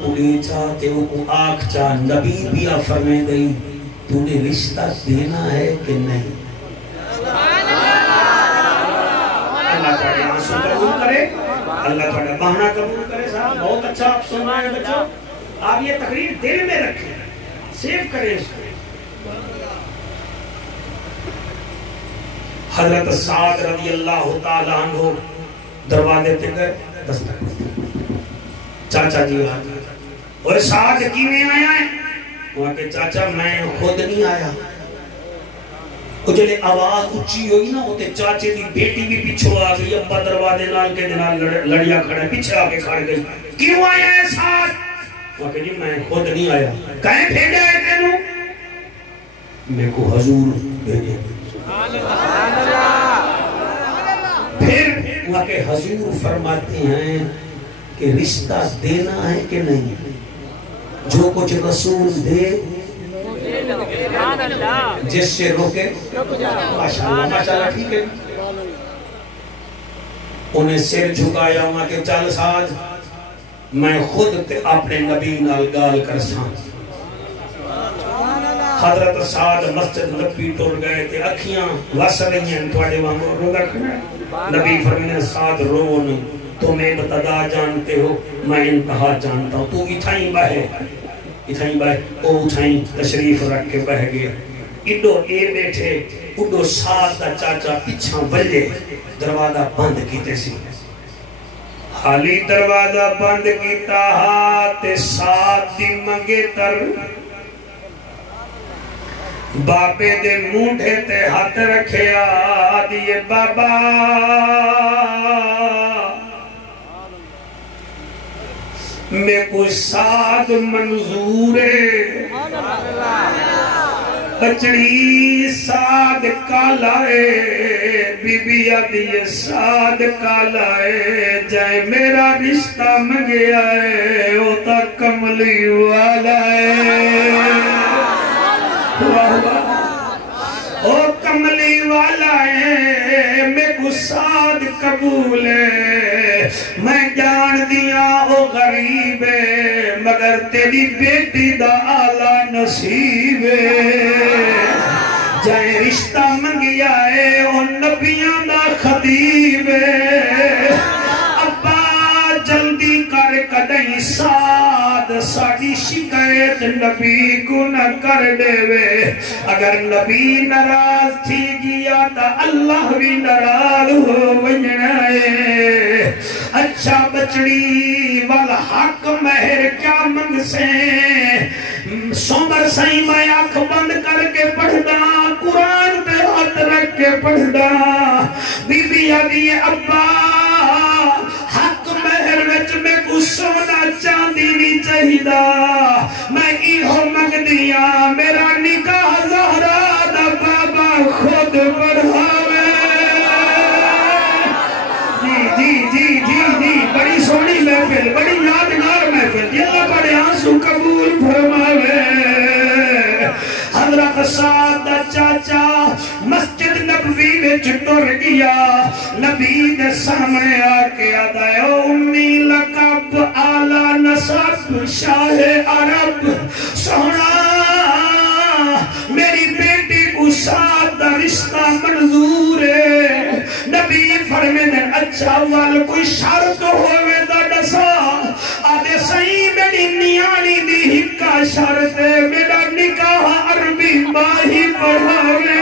پولی چاہتے ہو کو آنکھ چاہ نبی بھی فرمائے گئی تو نے رشتہ دینا ہے کہ نہیں. اللہ تعالی آنسو قبول کرے, اللہ تعالی بہانہ قبول کرے. صاحب بہت اچھا آپ سن رہے ہیں بچوں, آپ یہ تقریر دل میں رکھیں, سیو کریں اس کو. حضرت سعد رضی اللہ تعالیٰ عنہ دروازے پہ گئے, دستک چاچا جی آگے, اور سعد کی میں آیا ہے؟ وہاں کہ چاچا میں خود نہیں آیا. جلے آواز اچھی ہوئی نا ہوتے چاچے دی بیٹی بھی پیچھو آ گئی, ابا دروازے نال کے دنال لڑیا کھڑا پیچھے آ کے کھڑ گئی. کیوں آیا ہے سعد؟ وہاں کہ جی میں خود نہیں آیا. کہیں بھیجا ہے تینوں؟ میں کو حضور بھیجے. پھر وہاں کے حضور فرماتے ہیں کہ رشتہ دینا ہے کہ نہیں. جو کچھ رسول دے جس سے روکے ماشاءاللہ ماشاءاللہ ٹھیک ہے. انہیں سر جھکایا ہوا کہ چل ساج میں خود اپنے نبی نال گال کر سان. حضرت سعد مسجد نبی ٹور گئے تھے, اکھیاں وس رہی ہیں تھوڑے وہاں رو رکھنا. نبی فرمانے سعد رو نہیں, تم ابتدا جانتے ہو میں انتہا جانتا ہوں. تو اتھائیں بہے اتھائیں بہے او اتھائیں تشریف رکھ کے بہ گئے. اڈو اے بیٹھے اڈو سعد دا چاچا پیچھا بلے دروازہ بند کیتے سی. حالی دروازہ بند کیتا تے سعد دی منگے تر بابے دے مونڈے تے ہاتھ رکھیا دیئے بابا میں کوئی سعد منظور ہے. بچڑی سعد کالا ہے, بی بی آدھی سعد کالا ہے, جائے میرا رشتہ منگیا ہے وہ تا کملی والا ہے. او کملی والا ہے, میں کو سعد قبول ہے. میں جان دیا او غریب ہے, مگر تیری بیٹی دا آلہ نصیب ہے. جائے رشتہ منگیا ہے او نبیان دا خطیب ہے. ابا جلدی کر کدیں سعد ساڑی شکایت نبی کو نہ کر دے وے. اگر نبی ناراض تھی گیا تا اللہ بھی ناراض ہو ونجنا ہے. اچھا بچڑی والحق مہر کیا منگ سے سمر سائیں میں آنکھ بند کر کے پڑھدا, قرآن پہ ہاتھ رکھ کے پڑھدا. بی بی آدھی ابا حق مہر وچ میں کو سونا چاندی نہیں چاہیدا, میں ایہو منگ دیا میرا نکاح زہرا دا بابا خود پڑھاوے. جی جی جی جی جی بڑی سونی محفل, بڑی یادگار محفل, جی اللہ بڑے آنسو قبول فرماوے. حضرت سعد دا چاچا مسجد نبوی میں ٹر گیا, نبی دے سامنے آ کے آدھا ہے امی لقب آلہ نصب شاہ عرب سونا میری بیٹی کو سعد دا رشتہ منظور ہے. نبی فرمینے اچھا وال کوئی شرط ہوئے دا دسا. آدھے صحیح میری نیانی دی ہکا شرط ہے, میرا نکاح عربی باہی پڑھاوے.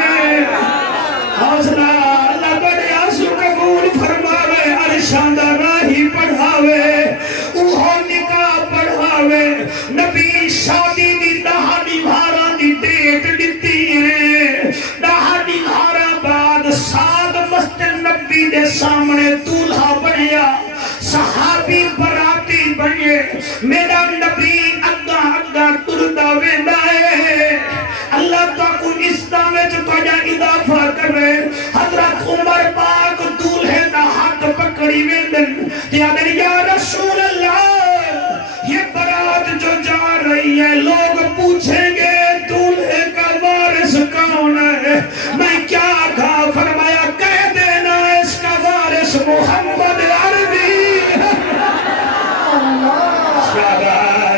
حوصلہ اللہ بڑے آنسو قبول فرماوے, عرشان دا راہی پڑھاوے, اوہو نکاح پڑھاوے. نبی شادی دی دہانی بھارا دی ڈیٹ دیتی ہے. دہانی بھارا بعد سعد مسجد نبی دے سامنے دولہا بنیا, صحابی براتی بنے. میرا نبی اگا اگا تردہ ویندہ ہے. اللہ تو کو اسلام میں جو کجا اضافہ کر رہے. حضرت عمر پاک دولہے دا ہاتھ پکڑی ویندن دیادر یا رسول اللہ یہ برات جو جا رہی ہے لوگ پوچھیں گے دولہے کا وارث کون ہے. میں کیا کہا فرمایا کہہ دینا اس کا وارث محمد عربی. شاباش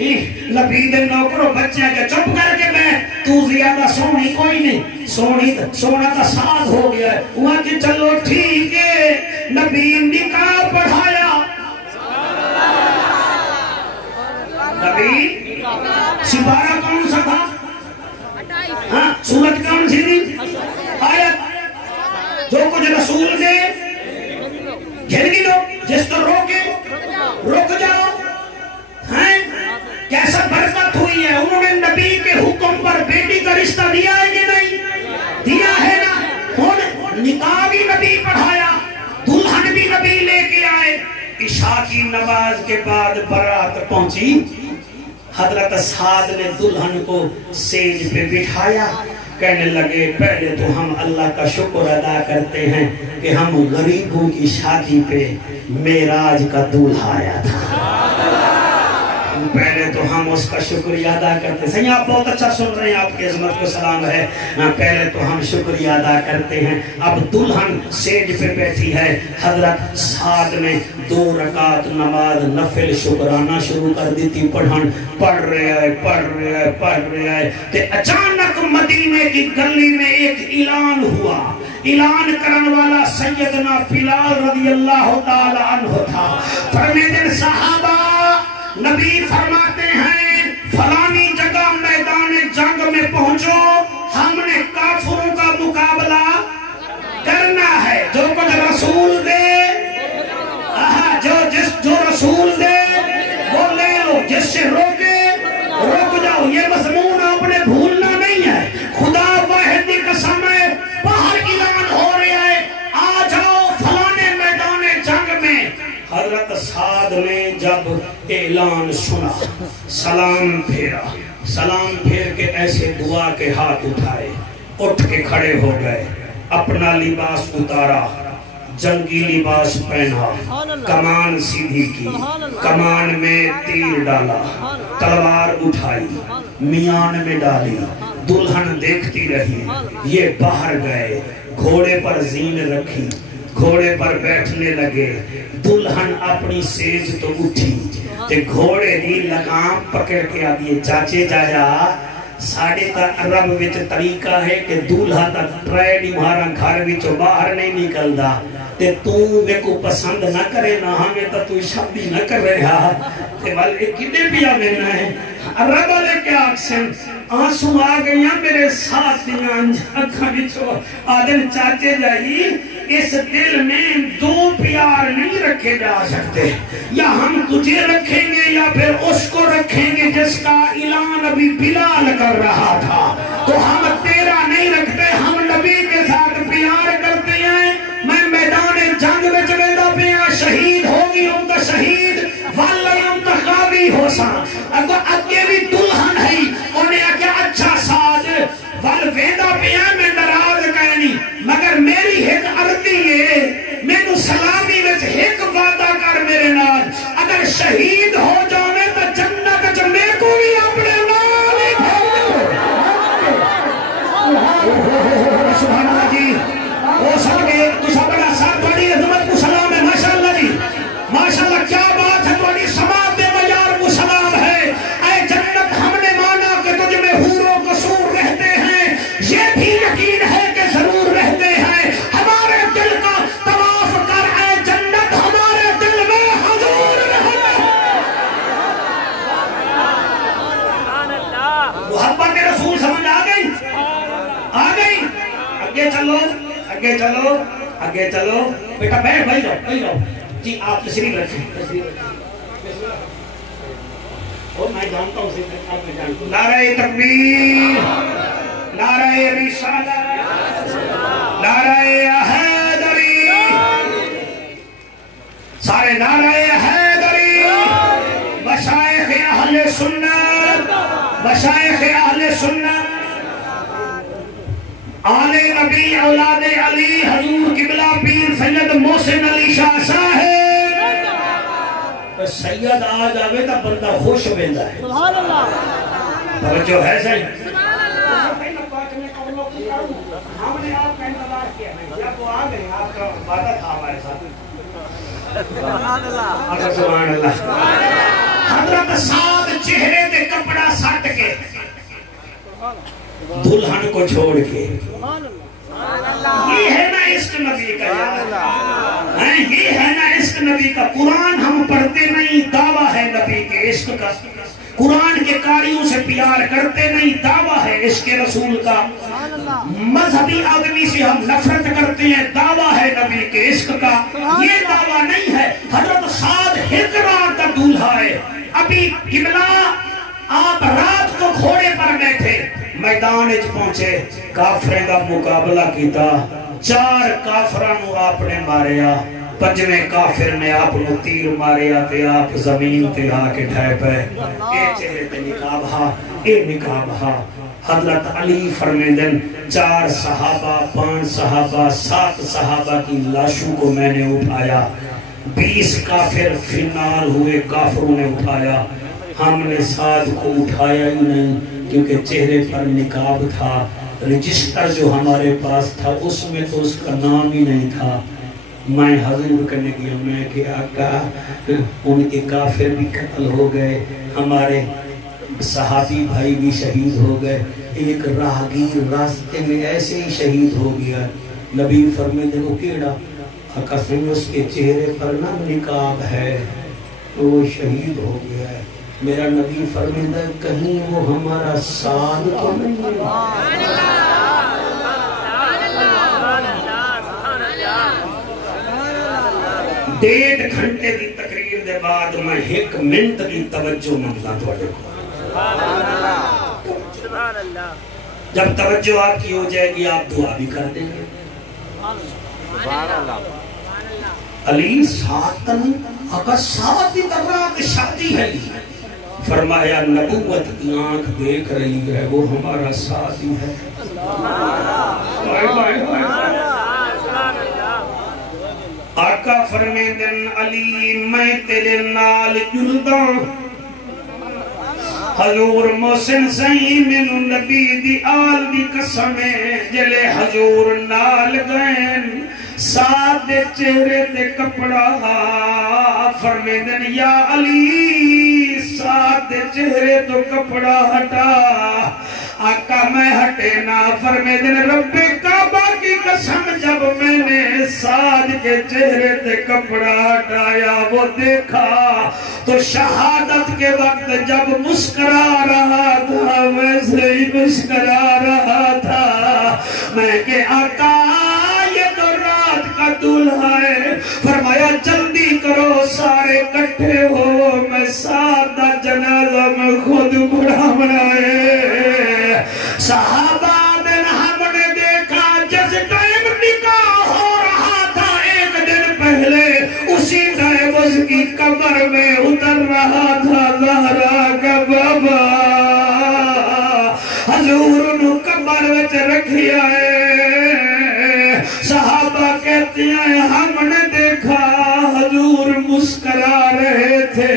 نبی دے نوکروں بچے کے چپ کر کے میں تو زیادہ سونی کوئی نہیں، سونا کا ساتھ ہو گیا ہے، وہاں کہ چلو ٹھیک ہے، نبی نکاح پڑھایا، نبی سپارہ کون سا تھا؟ ہاں سورت کون سی تھی؟ آیت جو کچھ رسول دے گھر لو، جس کو روکے رک جاؤ، ہیں کیسا برکت ہوئی ہے، انہوں نے نبی کے حکم پر بیٹی کا رشتہ دیا ہے کہ نہیں دیا ہے نا، نکاح بھی نبی پڑھایا، دلہن بھی نبی لے کے آئے، عشاء کی نماز کے بعد برات پہنچی، حضرت سعد نے دلہن کو سیج پہ بٹھایا، کہنے لگے پہلے تو ہم اللہ کا شکر ادا کرتے ہیں کہ ہم غریبوں کی شادی پہ معراج کا دولہا آیا تھا، پہلے تو ہم اس کا شکریہ ادا کرتے ہیں، صحیح آپ بہت اچھا سن رہے ہیں، آپ کی عظمت کو سلام ہے، پہلے تو ہم شکریہ ادا کرتے ہیں، اب دلہن سیج پہ بیٹھی ہے، حضرت سعد نے 2 رکعت نماز نفل شکرانہ شروع کر دی تھی، پڑھ رہے آئے، تے اچانک مدینے کی گلی میں ایک اعلان ہوا، اعلان کرن والا سیدنا بلال رضی اللہ تعالی عنہ تھا، فرمیدن صحابہ نبی فرماتے ہیں فلانی جگہ میدان جنگ میں پہنچو، ہم نے کافروں کا مقابلہ کرنا ہے، جو کچھ رسول دے جو رسول دے وہ لے لو، جس سے روکے رک جاؤ، یہ مضمون آپ نے بھولنا نہیں ہے، خدا واحد کی قسم ہے، باہر اعلان ہو رہا ہے آ جاؤ فلانے میدان جنگ میں، حضرت سعد نے جب اعلان سنا سلام پھیر کے ایسے دعا کے ہاتھ اٹھائے، اٹھ کے کھڑے ہو گئے، اپنا لباس اتارا، جنگی لباس پہنا، کمان سیدھی کی، کمان میں تیر ڈالا، تلوار اٹھائی، میان میں ڈالی، دلہن دیکھتی رہی، یہ باہر گئے، گھوڑے پر زین رکھی، گھوڑے پر بیٹھنے لگے، دلہن اپنی سیج تو اٹھی تے گھوڑے دی لگام پکڑ کے آدھیے چاچے جایا، ساڑھے تا عرب وچ طریقہ ہے کہ دولہا تا ٹریڈی مہارا گھر وچو باہر نہیں نکل دا، تے تو میں کو پسند نہ کرے نہ ہمیں تا تو شادی نہ کر رہا، تے والے کنے پیا لینا ہے، عرب والے کیا اکسن آنسو آ گئی ہیں میرے ساتھ دیاں اکھاں وچوں، آدھن چاچے جائی اس دل میں 2 پیار نہیں رکھے جا سکتے، یا ہم تجھے رکھیں گے یا پھر اس کو رکھیں گے جس کا اعلان ابھی بلال کر رہا تھا، تو ہم تیرا نہیں رکھتے، ہم نبی کے ساتھ پیار کرتے ہیں، میں میدان جنگ میں چلے دا پیا شہید ہوگی ان کا شہید واللہ انتخابی ہو سا، اگر اگے بھی دلہن ہے انہیں آکیا اچھا ساج والویدہ پیا میں نراز کہنی، مگر میری ایک عرضی ہے، میں نو سلامی وچ ایک وعدہ کر میرے نال، اگر شہید ہو جانے تو جنت جو میں کو بھی اپنے نال ہی بھاؤ، سبحان اللہ جی، وہ سب کے تُسا بڑا ساتھ بڑی عظمت کو سلام ہے، ماشاءاللہ جی، ماشاءاللہ کیا بات ہے، تھوڑی سماعت دے معیار کو سلام ہے، اے جنت ہم نے مانا کہ تجھ میں حور و قصور رہتے ہیں، یہ بھی یقین ہے کہ ضرور رہتے ہیں، ہمارے دل کا طواف کر اے جنت ہمارے دل میں حضور رہتے ہیں، محبت رسول سمجھ آ گئی، آگے چلو، بیٹا بیٹھ بھائی جاؤ، جی آپ تشریف رکھیں، اور میں جانتا ہوں آپ میں جانتا ہوں، نعرہ تکبیر، نعرہ رسالت، نعرہ حیدری، سارے نعرہ حیدری، مشائخ اہل سنت، مشائخ اہل سنت، آل نبی اولاد علی حضور قبلہ پیر سید محسن علی شاہ صاحب، سید آ جاوے تا بندہ خوش بیندا ہے، سبحان اللہ، توجہ ہے صحیح، ہم نے آپ کا انتظار کیا ہے، جب وہ آ گئے آپ کا وعدہ تھا ہمارے ساتھ، سبحان اللہ، سبحان اللہ، حضرت سعد چہرے دلہن کو چھوڑ کے. یہ ہے نا عشق نبی کا یار، یہ ہے نا عشق نبی کا. قرآن ہم پڑھتے نہیں، دعویٰ ہے نبی کے عشق کا. قرآن کے قاریوں سے پیار کرتے نہیں، دعویٰ ہے عشق رسول کا. مذہبی آدمی سے ہم نفرت کرتے ہیں، دعویٰ ہے نبی کے عشق کا. یہ دعویٰ نہیں ہے. حضرت سعد ہجران کا دولہا ہے. ابھی قبلہ آپ رات کو گھوڑے پر بیٹھے میدان اچ پہنچے، کافریں کا مقابلہ کیتا. 4 کافرانوں آپ نے ماریا، 5ویں کافر نے آپ نے تیر ماریا تے آپ زمین تے آ کے ڈھائے پہ. اے چہرے تے نکابہا، اے نکابہا. حضرت علی فرمیدن 4 صحابہ، 5 صحابہ، 7 صحابہ کی لاشوں کو میں نے اٹھایا. 20 کافر فنار ہوئے، کافروں نے اٹھایا. ہم نے سعد کو اٹھایا ہی نہیں کیونکہ چہرے پر نقاب تھا. رجسٹر جو ہمارے پاس تھا اس میں تو اس کا نام ہی نہیں تھا. میں حضور کرنے گیا، میں کہ آقا ان کے کافر بھی قتل ہو گئے، ہمارے صحابی بھائی بھی شہید ہو گئے، ایک راہگیر راستے میں ایسے ہی شہید ہو گیا. نبی فرمائے وہ کیڑا؟ آقا سنو اس کے چہرے پر نہ نقاب ہے تو وہ شہید ہو گیا ہے. میرا نبی فرمائے کہیں وہ ہمارا سعد تو نہیں ہے. 1.5 گھنٹے کی تقریر دے بعد میں 1 منٹ کی توجہ منگلا توڑے کو. جب توجہ آپ کی ہو جائے گی آپ دعا بھی کر دیں گے. علی ساتن اگر ساتھ کی طرح شادی ہے، فرمایا نبوت کی آنکھ دیکھ رہی ہے، وہ ہمارا ساتھی ہے. آقا فرمیدن علی میں تیرے نال جلداں. حضور محسن سہی منو نبی دی آل دی قسمیں جلے حضور نال گئن ساتھ چہرے تے کپڑا. فرمیدن یا علی ساتھ چہرے تو کپڑا ہٹا. آقا میں ہٹے نا. فرمیدن رب کعبہ کی قسم جب میں نے سعد کے چہرے تے کپڑا ہٹایا وہ دیکھا تو شہادت کے وقت جب مسکرا رہا تھا ویسے ہی مسکرا رہا تھا. میں کہ آقا یہ تو رات کا دولہا ہے. فرمایا جلدی کرو سارے کٹھے ہو، میں سعد دا جنازہ میں خود بڑھا بنائے. صحابہ دن ہم نے دیکھا جس ٹائم نکاح ہو رہا تھا 1 دن پہلے اسی ٹائم اس کی قبر میں اتر رہا تھا زہرا کا بابا. حضور انہوں قبر وچ رکھیا ہے. صحابہ کہتے ہیں ہم نے دیکھا حضور مسکرا رہے تھے.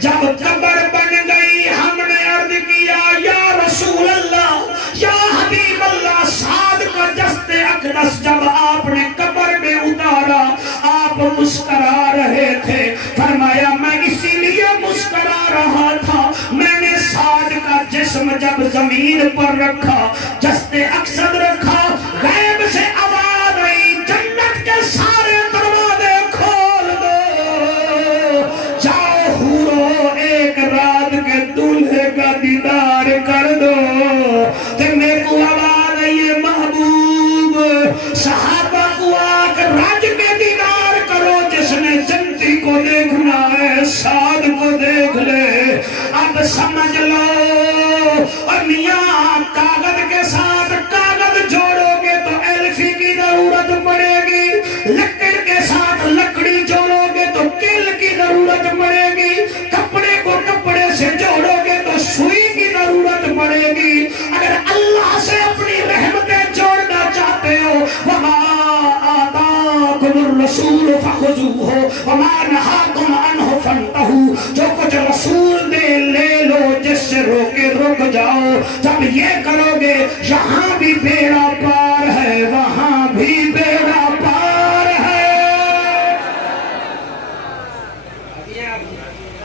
جب قبر بن گئی ہم نے عرض کیا یا رسول اللہ، یا حبیب اللہ، سعد کا جسد اقدس جب آپ نے قبر میں اتارا آپ مسکرا رہے تھے. فرمایا میں اسی لیے مسکرا رہا تھا، میں نے سعد کا جسم جب زمین پر رکھا، جسد اقدس رکھا، غیب سے آواز آئی جنت کے سارے دروازے کھول دو، جاؤ حورو ایک رات کے دولہے کا دیدار کر دو. میرے کو آواز آئیے محبوب صحابہ کو آکھ راج کے دیدار کرو. جس نے جنتی کو دیکھنا ہے سعد کو دیکھ لے. اب سمجھ لو اور میاں کاغذ کے ساتھ کاغذ جوڑو گے تو ایلفی کی ضرورت پڑے گی، لکڑ کے ساتھ لکڑی جوڑو گے تو کل کی ضرورت پڑے گی، کپڑے کو کپڑے سے جوڑو گے تو سوئی کی ضرورت پڑے گی. اگر اللہ سے اپنی رحمتیں جوڑنا چاہتے ہو وَمَا آتَاكُمُ الرَّسُولُ فَخُذُوهُ وَمَا نَهَاكُمْ عَنْهُ فَانْتَهُوا. جو کچھ رسول دے لے لو، جس سے روکے رک جاؤ. جب یہ کرو گے یہاں بھی بیڑا پار ہے وہاں بھی بیڑا پار ہے.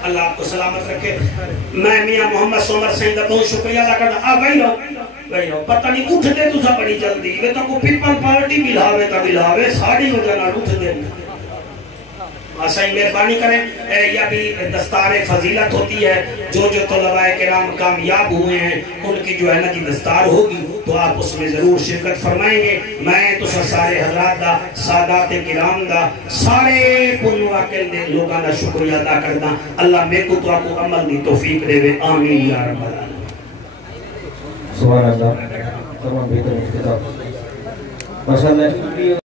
اللہ کو سلامت رکھے میں میاں محمد سومر سنگھ دا بہت شکریہ ادا کرنا آ گئی رہو پتہ نہیں اٹھ دے تُسا بڑی جلدی وہ تو کو پیپل پارٹی ملاوے تا ملاوے ساڑی ہو جانا اٹھ دے صحیح مہربانی کریں یا بھی دستار فضیلت ہوتی ہے جو طلباء کرام کامیاب ہوئے ہیں ان کی جو ہے نا جی دستار ہوگی تو آپ اس میں ضرور شرکت فرمائیں گے میں تو سارے حضرات دا سادات کرام دا سارے پنو آکل دے لوگاں دا شکریہ ادا کرنا اللہ میں کو تو آپ کو عمل دی توفیق دے وے آمین یا رب العالمین سبحان اللہ تمام بہتر اختتام ماشاءاللہ